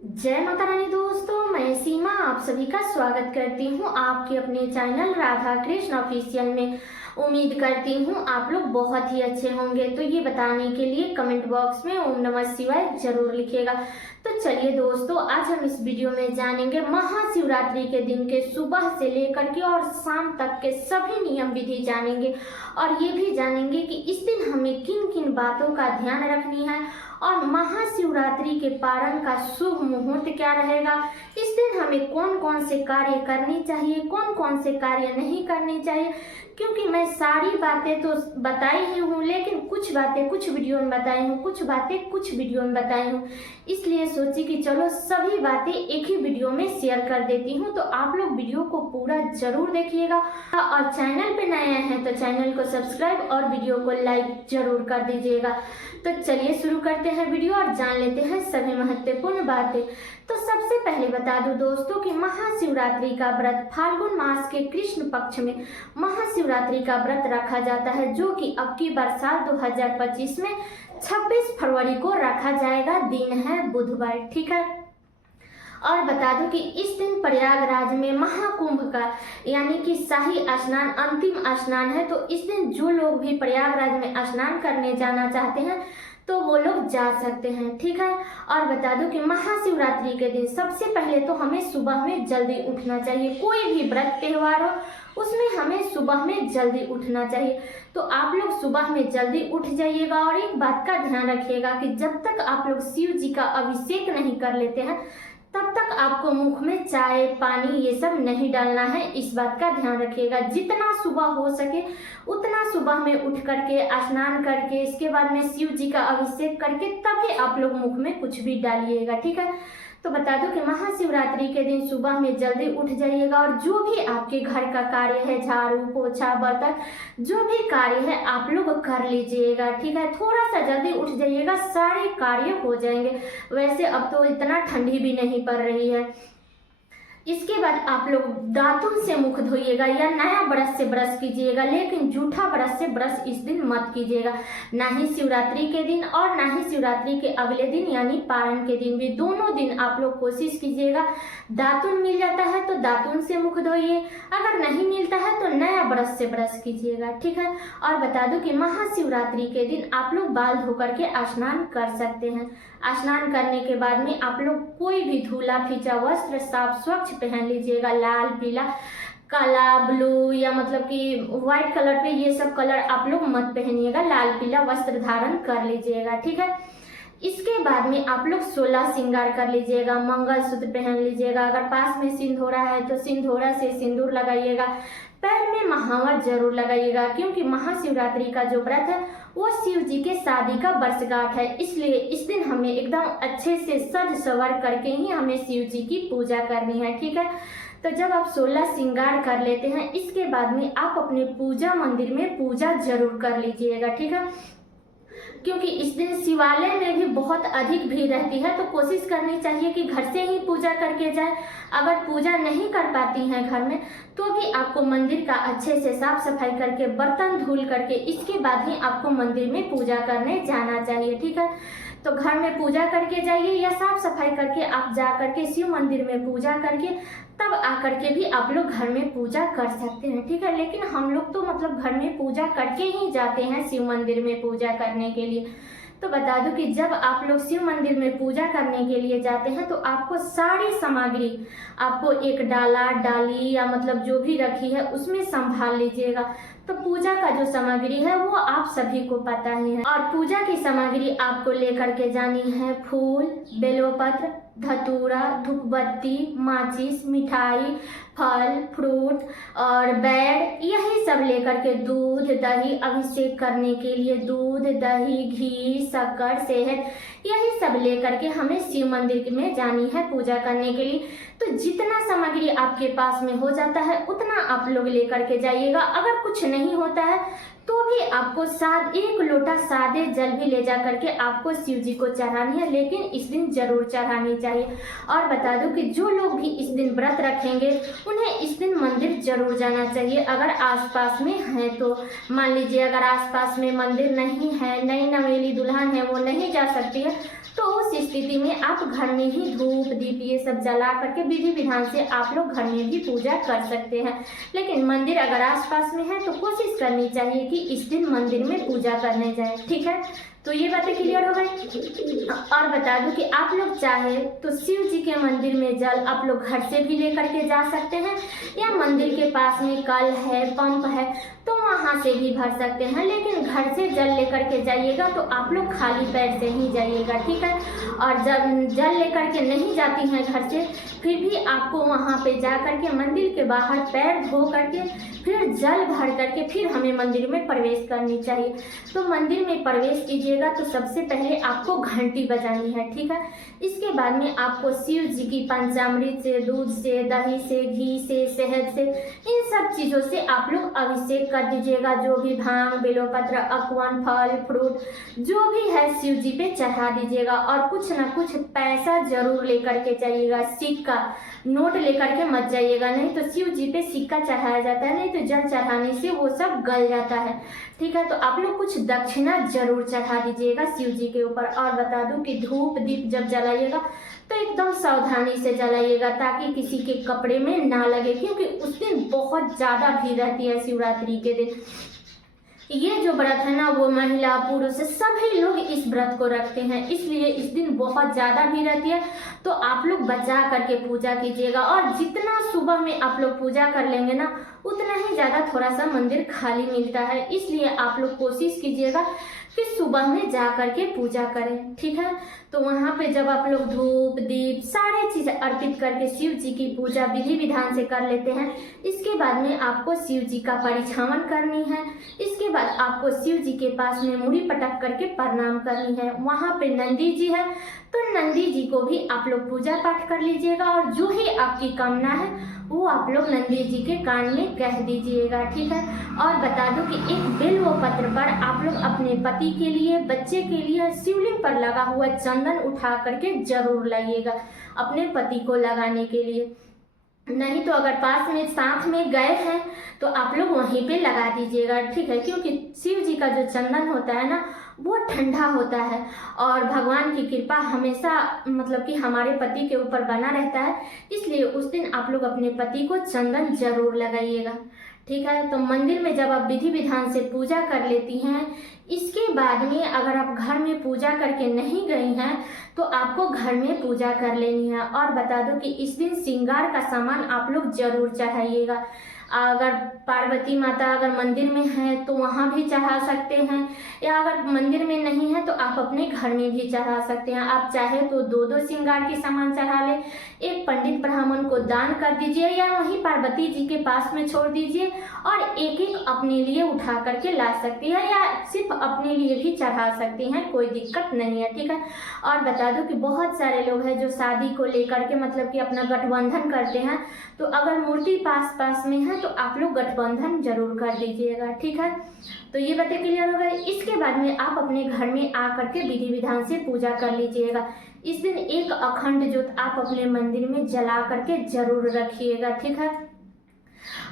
जय माता रानी दोस्तों, मैं सीमा आप सभी का स्वागत करती हूँ आपके अपने चैनल राधा कृष्ण ऑफिशियल में। उम्मीद करती हूँ आप लोग बहुत ही अच्छे होंगे। तो ये बताने के लिए कमेंट बॉक्स में ओम नमः शिवाय जरूर लिखिएगा। तो चलिए दोस्तों, आज हम इस वीडियो में जानेंगे महाशिवरात्रि के दिन के सुबह से लेकर के और शाम तक के सभी नियम विधि जानेंगे और ये भी जानेंगे कि इस दिन हमें किन किन बातों का ध्यान रखनी है और महाशिवरात्रि के पारण का शुभ मुहूर्त क्या रहेगा। इस दिन हमें कौन कौन से कार्य करने चाहिए, कौन कौन से कार्य नहीं करने चाहिए, क्योंकि मैं सारी बातें तो बताई ही हूँ, लेकिन कुछ बातें कुछ वीडियो में बताई हूँ, कुछ बातें कुछ वीडियो में बताई हूँ। इसलिए सोची कि चलो सभी बातें एक ही वीडियो में शेयर कर देती हूँ। तो आप लोग वीडियो को पूरा जरूर देखिएगा और चैनल पे नए हैं तो चैनल को सब्सक्राइब और वीडियो को लाइक जरूर कर दीजिएगा। तो चलिए शुरू करते हैं वीडियो और जान लेते हैं सभी महत्वपूर्ण बातें। तो सबसे पहले बता दूं दोस्तों कि महाशिवरात्रि का व्रत फाल्गुन मास के कृष्ण पक्ष में महाशिवरात्रि का व्रत रखा जाता है, जो कि अब की बार साल 2025 में 26 फरवरी को रखा जाएगा। दिन है बुधवार, ठीक है। और बता दूं कि इस दिन प्रयागराज में महाकुंभ का यानी कि शाही स्नान अंतिम स्नान है। तो इस दिन जो लोग भी प्रयागराज में स्नान करने जाना चाहते हैं तो वो लोग जा सकते हैं, ठीक है। और बता दूं कि महाशिवरात्रि के दिन सबसे पहले तो हमें सुबह में जल्दी उठना चाहिए। कोई भी व्रत त्योहार हो उसमें हमें सुबह में जल्दी उठना चाहिए। तो आप लोग सुबह में जल्दी उठ जाइएगा और एक बात का ध्यान रखिएगा कि जब तक आप लोग शिव जी का अभिषेक नहीं कर लेते हैं तब तक आपको मुख में चाय पानी ये सब नहीं डालना है। इस बात का ध्यान रखिएगा। जितना सुबह हो सके उतना सुबह में उठ करके स्नान करके इसके बाद में शिव जी का अभिषेक करके तभी आप लोग मुख में कुछ भी डालिएगा, ठीक है। तो बता दो कि महाशिवरात्रि के दिन सुबह में जल्दी उठ जाइएगा और जो भी आपके घर का कार्य है, झाड़ू पोछा बर्तन जो भी कार्य है आप लोग कर लीजिएगा, ठीक है। थोड़ा सा जल्दी उठ जाइएगा, सारे कार्य हो जाएंगे। वैसे अब तो इतना ठंडी भी नहीं पड़ रही है। इसके बाद आप लोग दातुन से मुख धोइएगा या नया ब्रश से ब्रश कीजिएगा, लेकिन जूठा ब्रश से ब्रश इस दिन मत कीजिएगा। ना ही शिवरात्रि के दिन और ना ही शिवरात्रि के अगले दिन यानी पारण के दिन भी, दोनों दिन आप लोग कोशिश कीजिएगा। दातुन मिल जाता है तो दातुन से मुख धोइए, अगर नहीं मिलता है तो नया ब्रश से ब्रश कीजिएगा, ठीक है। और बता दूं कि महाशिवरात्रि के दिन आप लोग बाल धो करके स्नान कर सकते हैं। स्नान करने के बाद में आप लोग कोई भी धुला फीचा वस्त्र साफ स्वच्छ पहन लीजिएगा। लाल पीला काला ब्लू या मतलब कि व्हाइट कलर पे ये सब कलर आप लोग मत पहनिएगा। लाल पीला वस्त्र धारण कर लीजिएगा, ठीक है। इसके बाद में आप लोग 16 श्रृंगार कर लीजिएगा। मंगलसूत्र पहन लीजिएगा, अगर पास में सिंदूरा है तो सिंदूरा से सिंदूर लगाइएगा। पैर में महावर जरूर लगाइएगा, क्योंकि महाशिवरात्रि का जो व्रत है वो शिव जी के शादी का वर्षगांठ है। इसलिए इस दिन हमें एकदम अच्छे से सज सवर करके ही हमें शिव जी की पूजा करनी है, ठीक है। तो जब आप 16 श्रृंगार कर लेते हैं इसके बाद में आप अपने पूजा मंदिर में पूजा जरूर कर लीजिएगा, ठीक है। क्योंकि इस दिन शिवालय में भी बहुत अधिक भीड़ रहती है, तो कोशिश करनी चाहिए कि घर से ही पूजा करके जाए। अगर पूजा नहीं कर पाती हैं घर में तो भी आपको मंदिर का अच्छे से साफ सफाई करके बर्तन धुल करके इसके बाद ही आपको मंदिर में पूजा करने जाना चाहिए, ठीक है। तो घर में पूजा करके जाइए या साफ सफाई करके आप जा करके शिव मंदिर में पूजा करके तब आकर के भी आप लोग घर में पूजा कर सकते हैं, ठीक है। लेकिन हम लोग तो मतलब घर में पूजा करके ही जाते हैं शिव मंदिर में पूजा करने के लिए। तो बता दूं कि जब आप लोग शिव मंदिर में पूजा करने के लिए जाते हैं तो आपको सारी सामग्री आपको एक डाला डाली या मतलब जो भी रखी है उसमें संभाल लीजिएगा। तो पूजा का जो सामग्री है वो आप सभी को पता ही है। और पूजा की सामग्री आपको लेकर के जानी है फूल, बेलपत्र, धतूरा, धूपबत्ती, माचिस, मिठाई, फल फ्रूट और बेड, यही सब लेकर के दूध दही, अभिषेक करने के लिए दूध दही घी शक्कर शहद, यही सब लेकर के हमें शिव मंदिर में जानी है पूजा करने के लिए। तो जितना सामग्री आपके पास में हो जाता है उतना आप लोग लेकर के जाइएगा। अगर कुछ नहीं होता है तो भी आपको एक लोटा सादे जल भी ले जा करके आपको शिव जी को चढ़ानी है, लेकिन इस दिन जरूर चढ़ानी चाहिए। और बता दूं कि जो लोग भी इस दिन व्रत रखेंगे उन्हें इस दिन मंदिर जरूर जाना चाहिए, अगर आसपास में है तो। मान लीजिए अगर आसपास में मंदिर नहीं है, नई नवेली दुल्हन है वो नहीं जा सकती है, तो उस स्थिति में आप घर में ही धूप दीप ये सब जला करके विधि विधान से आप लोग घर में भी पूजा कर सकते हैं। लेकिन मंदिर अगर आसपास में है तो कोशिश करनी चाहिए कि इस दिन मंदिर में पूजा करने जाए। ठीक है, तो ये बातें क्लियर हो गई। और बता दूं कि आप लोग चाहे तो शिव जी के मंदिर में जल आप लोग घर से भी लेकर के जा सकते हैं, या मंदिर के पास में कल है, पंप है, तो वहाँ से भी भर सकते हैं। लेकिन घर से जल लेकर के जाइएगा तो आप लोग खाली पैर से ही जाइएगा। ठीक है, और जब जल लेकर के नहीं जाती हैं घर से, फिर भी आपको वहाँ पे जा करके मंदिर के बाहर पैर धो करके फिर जल भर करके फिर हमें मंदिर में प्रवेश करनी चाहिए। तो मंदिर में प्रवेश कीजिएगा तो सबसे पहले आपको घंटी बजानी है। ठीक है, इसके बाद में आपको शिव जी की पंचामृत से, दूध से, दही से, घी से, शहद से, इन सब चीज़ों से आप लोग अभिषेक कर दीजिएगा। जो भी भांग, बेलोपत्र, अकवन, फल फ्रूट जो भी है शिव जी पे चढ़ा दीजिएगा। और कुछ ना कुछ पैसा जरूर लेकर के जाइएगा, सिक्का नोट लेकर के मत जाइएगा, नहीं तो शिव जी पे सिक्का चढ़ाया जाता है, नहीं तो जल चढ़ाने से वो सब गल जाता है। ठीक है, तो आप लोग कुछ दक्षिणा जरूर चढ़ा दीजिएगा शिव जी के ऊपर। और बता दूं कि धूप दीप जब जलाइएगा तो एकदम सावधानी से जलाइएगा ताकि किसी के कपड़े में ना लगे, क्योंकि उस दिन बहुत ज़्यादा भीड़ रहती है शिवरात्रि के दिन। ये जो व्रत है ना, वो महिला पुरुष सभी लोग इस व्रत को रखते हैं, इसलिए इस दिन बहुत ज़्यादा भीड़ रहती है। तो आप लोग बचा करके पूजा कीजिएगा, और जितना सुबह में आप लोग पूजा कर लेंगे ना, उतना ही ज़्यादा थोड़ा सा मंदिर खाली मिलता है। इसलिए आप लोग कोशिश कीजिएगा कि सुबह में जा करके पूजा करें। ठीक है, तो वहाँ पे जब आप लोग धूप दीप सारे चीज़ अर्पित करके शिव जी की पूजा विधि विधान से कर लेते हैं, इसके बाद में आपको शिव जी का परिछावन करनी है। इसके बाद आपको शिव जी के पास में मुड़ी पटक करके प्रणाम करनी है। वहाँ पे नंदी जी है तो नंदी जी को भी आप लोग पूजा पाठ कर लीजिएगा, और जो ही आपकी कामना है वो आप लोग नंदी जी के कान में कह दीजिएगा। ठीक है, और बता दूं कि एक बिल्व पत्र पर आप लोग अपने पति के लिए, बच्चे के लिए शिवलिंग पर लगा हुआ चंदन उठा करके जरूर लाइएगा अपने पति को लगाने के लिए। नहीं तो अगर पास में साथ में गए हैं तो आप लोग वहीं पे लगा दीजिएगा। ठीक है, क्योंकि शिव जी का जो चंदन होता है ना, वो ठंडा होता है, और भगवान की कृपा हमेशा मतलब कि हमारे पति के ऊपर बना रहता है। इसलिए उस दिन आप लोग अपने पति को चंदन जरूर लगाइएगा। ठीक है, तो मंदिर में जब आप विधि विधान से पूजा कर लेती हैं, इसके बाद में अगर आप घर में पूजा करके नहीं गई हैं तो आपको घर में पूजा कर लेनी है। और बता दो कि इस दिन श्रृंगार का सामान आप लोग जरूर चढ़ाइएगा। अगर पार्वती माता अगर मंदिर में है तो वहाँ भी चढ़ा सकते हैं, या अगर मंदिर में नहीं है तो आप अपने घर में भी चढ़ा सकते हैं। आप चाहे तो दो दो श्रृंगार के सामान चढ़ा ले, एक पंडित ब्राह्मण को दान कर दीजिए, या वहीं पार्वती जी के पास में छोड़ दीजिए, और एक एक अपने लिए उठा करके ला सकती है, या सिर्फ अपने लिए भी चढ़ा सकती हैं, कोई दिक्कत नहीं है। ठीक है, और बता दो कि बहुत सारे लोग हैं जो शादी को लेकर के मतलब कि अपना गठबंधन करते हैं, तो अगर मूर्ति पास में है तो आप लोग गठबंधन जरूर कर दीजिएगा। ठीक है, तो ये बातें क्लियर हो गई। इसके बाद में आप अपने घर में आ करके विधि विधान से पूजा कर लीजिएगा। इस दिन एक अखंड ज्योत आप अपने मंदिर में जला करके जरूर रखिएगा। ठीक है,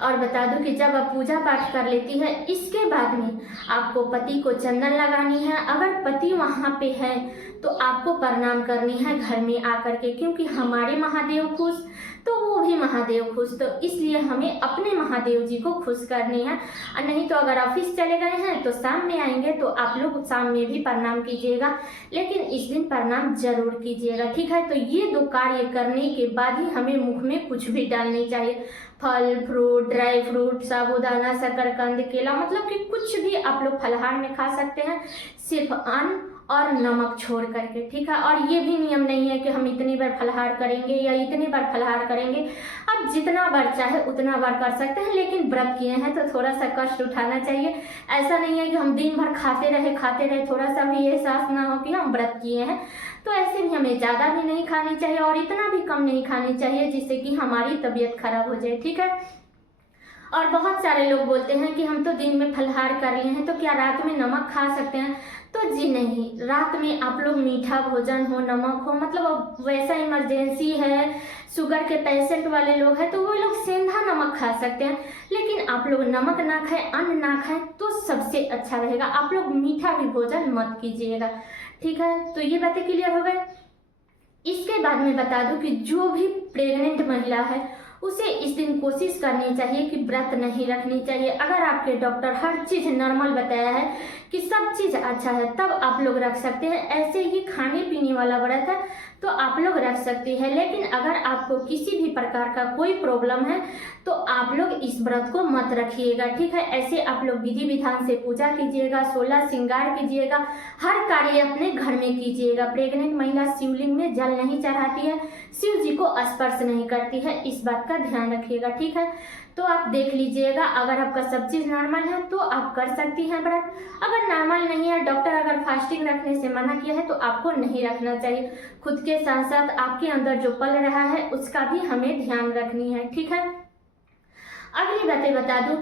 और बता दूं कि जब आप पूजा पाठ कर लेती है, इसके बाद में आपको पति को चंदन लगानी है। अगर पति वहाँ पे है तो आपको प्रणाम करनी है घर में आकर के, क्योंकि हमारे महादेव खुश तो वो भी महादेव खुश, तो इसलिए हमें अपने महादेव जी को खुश करनी है। और नहीं तो अगर ऑफिस चले गए हैं तो शाम में आएंगे तो आप लोग शाम में भी प्रणाम कीजिएगा, लेकिन इस दिन प्रणाम जरूर कीजिएगा। ठीक है, तो ये दो कार्य करने के बाद ही हमें मुख में कुछ भी डालनी चाहिए। फल फ्रूट, ड्राई फ्रूट, साबूदाना, शकरकंद, केला, मतलब कि कुछ भी आप लोग फलाहार में खा सकते हैं, सिर्फ अन्न और नमक छोड़ करके। ठीक है, और ये भी नियम नहीं है कि हम इतनी बार फलाहार करेंगे या इतनी बार फलाहार करेंगे। आप जितना बार चाहे उतना बार कर सकते हैं, लेकिन व्रत किए हैं तो थोड़ा सा कष्ट उठाना चाहिए। ऐसा नहीं है कि हम दिन भर खाते रहे, थोड़ा सा भी एहसास ना हो कि हम व्रत किए हैं। तो ऐसे भी हमें ज़्यादा भी नहीं खानी चाहिए और इतना भी कम नहीं खानी चाहिए जिससे कि हमारी तबीयत खराब हो जाए। ठीक है, और बहुत सारे लोग बोलते हैं कि हम तो दिन में फलाहार कर लिए हैं तो क्या रात में नमक खा सकते हैं? तो जी नहीं, रात में आप लोग मीठा भोजन हो, नमक हो, मतलब अब वैसा इमरजेंसी है, शुगर के पेशेंट वाले लोग हैं तो वो लोग सेंधा नमक खा सकते हैं, लेकिन आप लोग नमक ना खाएं, अन्न ना खाएं तो सबसे अच्छा रहेगा। आप लोग मीठा भी भोजन मत कीजिएगा। ठीक है, तो ये बातें क्लियर हो गए। इसके बाद में बता दूं कि जो भी प्रेग्नेंट महिला है उसे इस दिन कोशिश करनी चाहिए कि व्रत नहीं रखनी चाहिए। अगर आपके डॉक्टर हर चीज नॉर्मल बताया है कि सब चीज अच्छा है, तब आप लोग रख सकते हैं। ऐसे ही खाने पीने वाला व्रत है तो आप लोग रख सकते हैं। लेकिन अगर आपको किसी भी प्रकार का कोई प्रॉब्लम है तो आप लोग इस व्रत को मत रखिएगा, ठीक है। ऐसे आप लोग विधि विधान से पूजा कीजिएगा, 16 श्रृंगार कीजिएगा, हर कार्य अपने घर में कीजिएगा। प्रेग्नेंट महिला शिवलिंग में जल नहीं चढ़ाती है, शिव जी को स्पर्श नहीं करती है, इस बात का ध्यान रखिएगा, ठीक है। तो आप देख लीजिएगा, अगर आपका सब चीज नॉर्मल है तो आप कर सकती हैं व्रत। अगर नॉर्मल नहीं है, डॉक्टर अगर फास्टिंग रखने से मना किया है तो आपको नहीं रखना चाहिए। खुद के साथ साथ आपके अंदर जो पल रहा है उसका भी हमें ध्यान रखनी है, ठीक है। अगली बातें बता दूं,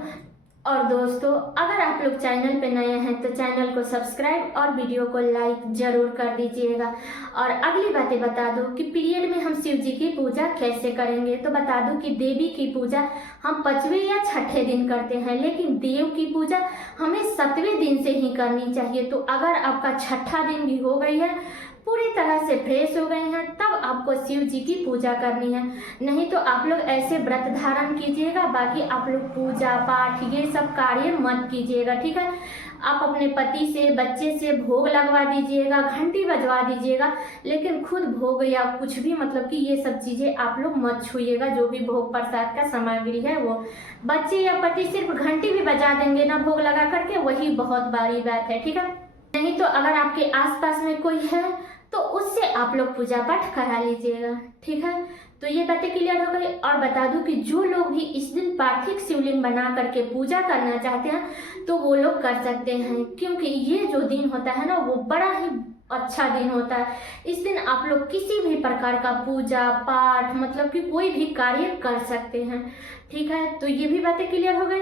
और दोस्तों अगर आप लोग चैनल पे नए हैं तो चैनल को सब्सक्राइब और वीडियो को लाइक जरूर कर दीजिएगा। और अगली बातें बता दूं कि पीरियड में हम शिव जी की पूजा कैसे करेंगे। तो बता दूं कि देवी की पूजा हम 5वें या 6ठे दिन करते हैं, लेकिन देव की पूजा हमें 7वें दिन से ही करनी चाहिए। तो अगर आपका 6ठा दिन भी हो गई है, पूरी तरह से फ्रेश हो गए हैं, तब आपको शिव जी की पूजा करनी है। नहीं तो आप लोग ऐसे व्रत धारण कीजिएगा, बाकी आप लोग पूजा पाठ ये सब कार्य मत कीजिएगा, ठीक है। आप अपने पति से, बच्चे से भोग लगवा दीजिएगा, घंटी बजवा दीजिएगा, लेकिन खुद भोग या कुछ भी मतलब कि ये सब चीजें आप लोग मत छुइएगा। जो भी भोग प्रसाद का सामग्री है वो बच्चे या पति सिर्फ घंटी भी बजा देंगे ना भोग लगा करके, वही बहुत बड़ी बात है, ठीक है। नहीं तो अगर आपके आसपास में कोई है तो उससे आप लोग पूजा पाठ करा लीजिएगा, ठीक है। तो ये बातें क्लियर हो गई। और बता दूं कि जो लोग भी इस दिन पार्थिव शिवलिंग बना करके पूजा करना चाहते हैं तो वो लोग कर सकते हैं, क्योंकि ये जो दिन होता है ना वो बड़ा ही अच्छा दिन होता है। इस दिन आप लोग किसी भी प्रकार का पूजा पाठ मतलब कि कोई भी कार्य कर सकते हैं, ठीक है। तो ये भी बातें क्लियर हो गई।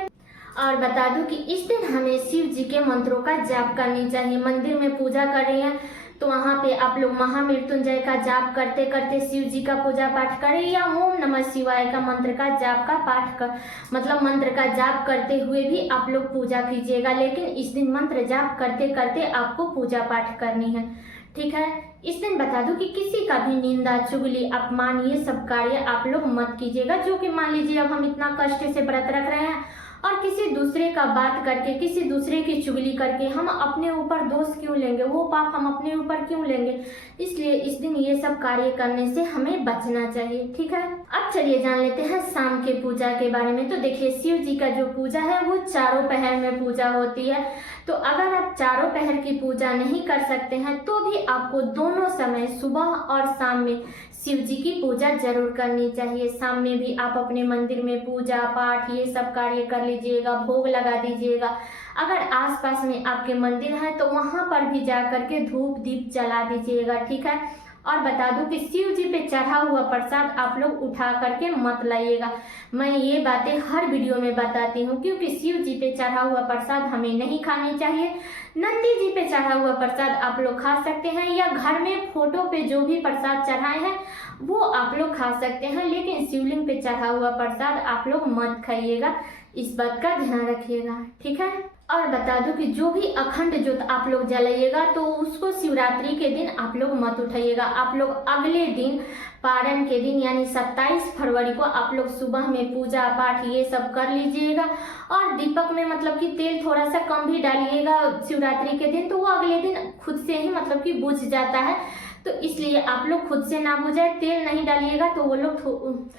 और बता दूं कि इस दिन हमें शिव जी के मंत्रों का जाप करनी चाहिए। मंदिर में पूजा कर रही हैं तो वहाँ पे आप लोग महामृत्युंजय का जाप करते करते शिव जी का पूजा पाठ करें, या ओम नमः शिवाय का मंत्र का जाप का पाठ कर मतलब मंत्र का जाप करते हुए भी आप लोग पूजा कीजिएगा। लेकिन इस दिन मंत्र जाप करते करते आपको पूजा पाठ करनी है, ठीक है। इस दिन बता दूं कि किसी का भी निंदा चुगली अपमान ये सब कार्य आप लोग मत कीजिएगा। जो कि मान लीजिए अब हम इतना कष्ट से व्रत रख रहे हैं और किसी दूसरे का बात करके, किसी दूसरे की चुगली करके हम अपने ऊपर दोष क्यों लेंगे, वो पाप हम अपने ऊपर क्यों लेंगे। इसलिए इस दिन ये सब कार्य करने से हमें बचना चाहिए, ठीक है। अब चलिए जान लेते हैं शाम के पूजा के बारे में। तो देखिए, शिव जी का जो पूजा है वो चारों पहर में पूजा होती है। तो अगर आप चारों पहर की पूजा नहीं कर सकते हैं तो भी आपको दोनों समय सुबह और शाम में शिव जी की पूजा जरूर करनी चाहिए। शाम में भी आप अपने मंदिर में पूजा पाठ ये सब कार्य कर लीजिएगा, भोग लगा दीजिएगा। अगर आसपास में आपके मंदिर है तो वहां पर भी जा करके धूप दीप जला दीजिएगा, ठीक है। और बता दूं कि शिव जी पे चढ़ा हुआ प्रसाद आप लोग उठा करके मत लाइएगा। मैं ये बातें हर वीडियो में बताती हूँ, क्योंकि शिव जी पे चढ़ा हुआ प्रसाद हमें नहीं खानी चाहिए। नंदी जी पे चढ़ा हुआ प्रसाद आप लोग खा सकते हैं, या घर में फोटो पे जो भी प्रसाद चढ़ाए हैं वो आप लोग खा सकते हैं, लेकिन शिवलिंग पे चढ़ा हुआ प्रसाद आप लोग मत खाइएगा। इस बात का ध्यान रखिएगा, ठीक है। और बता दूं कि जो भी अखंड ज्योत आप लोग जलाइएगा तो उसको शिवरात्रि के दिन आप लोग मत उठाइएगा। आप लोग अगले दिन पारण के दिन यानी 27 फरवरी को आप लोग सुबह में पूजा पाठ ये सब कर लीजिएगा। और दीपक में मतलब कि तेल थोड़ा सा कम भी डालिएगा शिवरात्रि के दिन, तो वो अगले दिन खुद से ही मतलब कि बुझ जाता है। तो इसलिए आप लोग खुद से ना बुझाए, तेल नहीं डालिएगा तो वो लोग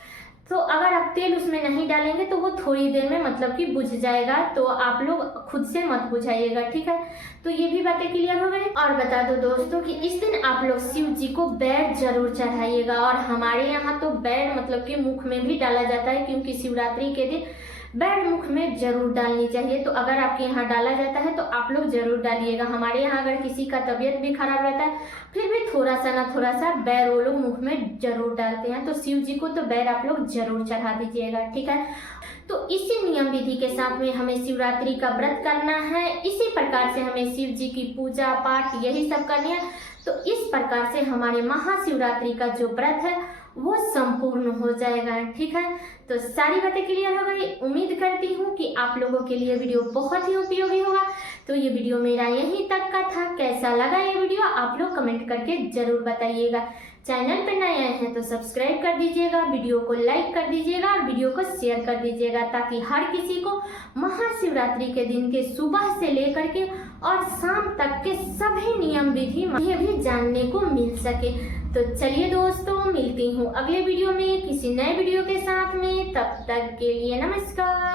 तो अगर आप तेल उसमें नहीं डालेंगे तो वो थोड़ी देर में मतलब कि बुझ जाएगा। तो आप लोग खुद से मत बुझाइएगा, ठीक है। तो ये भी बातें क्लियर हो गई। और बता दो दोस्तों कि इस दिन आप लोग शिव जी को बैर जरूर चढ़ाइएगा। और हमारे यहाँ तो बैर मतलब कि मुख में भी डाला जाता है, क्योंकि शिवरात्रि के दिन बैर मुख में जरूर डालनी चाहिए। तो अगर आपके यहाँ डाला जाता है तो आप लोग जरूर डालिएगा। हमारे यहाँ अगर किसी का तबीयत भी खराब रहता है फिर भी थोड़ा सा ना थोड़ा सा बैर वो लोग मुख में जरूर डालते हैं। तो शिव जी को तो बैर आप लोग जरूर चढ़ा दीजिएगा, ठीक है। तो इसी नियम विधि के साथ में हमें शिवरात्रि का व्रत करना है। इसी प्रकार से हमें शिव जी की पूजा पाठ यही सब करनी है। तो इस प्रकार से हमारे महाशिवरात्रि का जो व्रत है वो संपूर्ण हो जाएगा। ठीक है, तो सारी बातें क्लियर हो गई। उम्मीद करती हूँ कि आप लोगों के लिए वीडियो बहुत ही उपयोगी होगा। तो ये वीडियो मेरा यहीं तक का था। कैसा लगा ये वीडियो आप लोग कमेंट करके जरूर बताइएगा। चैनल पर नए आए हैं तो सब्सक्राइब कर दीजिएगा, वीडियो को लाइक कर दीजिएगा और वीडियो को शेयर कर दीजिएगा, ताकि हर किसी को महाशिवरात्रि के दिन के सुबह से लेकर के और शाम तक के सभी नियम विधि भी जानने को मिल सके। तो चलिए दोस्तों, मिलती हूँ अगले वीडियो में किसी नए वीडियो के साथ में। तब तक के लिए नमस्कार।